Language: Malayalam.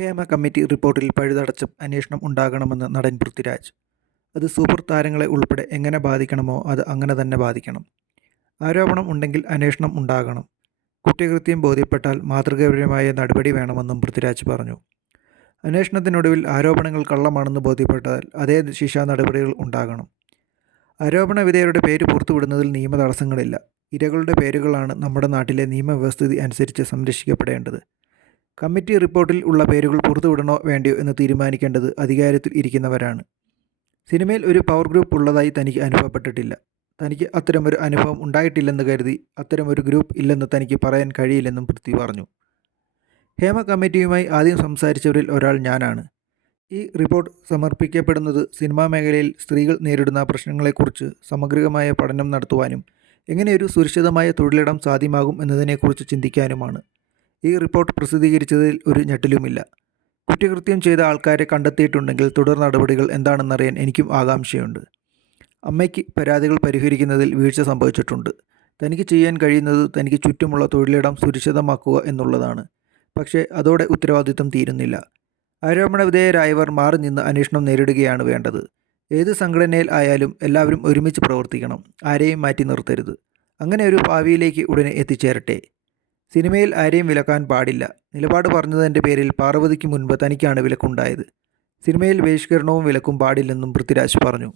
ഹേമ കമ്മിറ്റി റിപ്പോർട്ടിൽ പഴുതടച്ച അന്വേഷണം ഉണ്ടാകണമെന്ന് നടൻ പൃഥ്വിരാജ്. അത് സൂപ്പർ താരങ്ങളെ ഉൾപ്പെടെ എങ്ങനെ ബാധിക്കണമോ അത് അങ്ങനെ തന്നെ ബാധിക്കണം. ആരോപണം ഉണ്ടെങ്കിൽ അന്വേഷണം ഉണ്ടാകണം. കുറ്റകൃത്യം ബോധ്യപ്പെട്ടാൽ മാതൃകാപരമായ നടപടി വേണമെന്നും പൃഥ്വിരാജ് പറഞ്ഞു. അന്വേഷണത്തിനൊടുവിൽ ആരോപണങ്ങൾ കള്ളമാണെന്ന് ബോധ്യപ്പെട്ടാൽ അതേ ശിക്ഷാ നടപടികൾ ഉണ്ടാകണം. ആരോപണ വിധേയരുടെ പേര് പുറത്തുവിടുന്നതിൽ നിയമ തടസ്സങ്ങളില്ല ഇരകളുടെ പേരുകളാണ് നമ്മുടെ നാട്ടിലെ നിയമവ്യവസ്ഥിതി അനുസരിച്ച് സംരക്ഷിക്കപ്പെടേണ്ടത്. കമ്മിറ്റി റിപ്പോർട്ടിൽ ഉള്ള പേരുകൾ പുറത്തുവിടണോ വേണ്ടയോ എന്ന് തീരുമാനിക്കേണ്ടത് അധികാരത്തിൽ ഇരിക്കുന്നവരാണ്. സിനിമയിൽ ഒരു പവർ ഗ്രൂപ്പ് ഉള്ളതായി തനിക്ക് അനുഭവപ്പെട്ടിട്ടില്ല. തനിക്ക് അത്തരമൊരു അനുഭവം ഉണ്ടായിട്ടില്ലെന്ന് കരുതി അത്തരമൊരു ഗ്രൂപ്പ് ഇല്ലെന്ന് തനിക്ക് പറയാൻ കഴിയില്ലെന്നും പൃഥ്വി പറഞ്ഞു. ഹേമ കമ്മിറ്റിയുമായി ആദ്യം സംസാരിച്ചവരിൽ ഒരാൾ ഞാനാണ്. ഈ റിപ്പോർട്ട് സമർപ്പിക്കപ്പെടുന്നത് സിനിമാ മേഖലയിൽ സ്ത്രീകൾ നേരിടുന്ന പ്രശ്നങ്ങളെക്കുറിച്ച് സമഗ്രമായ പഠനം നടത്തുവാനും എങ്ങനെയൊരു സുരക്ഷിതമായ തൊഴിലിടം സാധ്യമാകും എന്നതിനെക്കുറിച്ച് ചിന്തിക്കാനുമാണ്. ഈ റിപ്പോർട്ട് പ്രസിദ്ധീകരിച്ചതിൽ ഒരു ഞെട്ടലുമില്ല. കുറ്റകൃത്യം ചെയ്ത ആൾക്കാരെ കണ്ടെത്തിയിട്ടുണ്ടെങ്കിൽ തുടർ നടപടികൾ എന്താണെന്നറിയാൻ എനിക്കും ആകാംക്ഷയുണ്ട്. അമ്മയ്ക്ക് പരാതികൾ പരിഹരിക്കുന്നതിൽ വീഴ്ച സംഭവിച്ചിട്ടുണ്ട്. തനിക്ക് ചെയ്യാൻ കഴിയുന്നത് തനിക്ക് ചുറ്റുമുള്ള തൊഴിലിടം സുരക്ഷിതമാക്കുക എന്നുള്ളതാണ്. പക്ഷേ അതോടെ ഉത്തരവാദിത്വം തീരുന്നില്ല. ആരോപണ വിധേയരായവർ മാറി നിന്ന് അന്വേഷണം നേരിടുകയാണ് വേണ്ടത്. ഏത് സംഘടനയിൽ ആയാലും എല്ലാവരും ഒരുമിച്ച് പ്രവർത്തിക്കണം. ആരെയും മാറ്റി നിർത്തരുത്. അങ്ങനെ ഒരു ഭാവിയിലേക്ക് ഉടനെ എത്തിച്ചേരട്ടെ. സിനിമയിൽ ആരെയും വിലക്കാൻ പാടില്ല. നിലപാട് പറഞ്ഞതിന്റെ പേരിൽ പാർവതിക്ക് മുൻപ് തനിക്കാണ് വിലക്കുണ്ടായത്. സിനിമയിൽ ബഹിഷ്കരണവും വിലക്കും പാടില്ലെന്നും പൃഥ്വിരാജ് പറഞ്ഞു.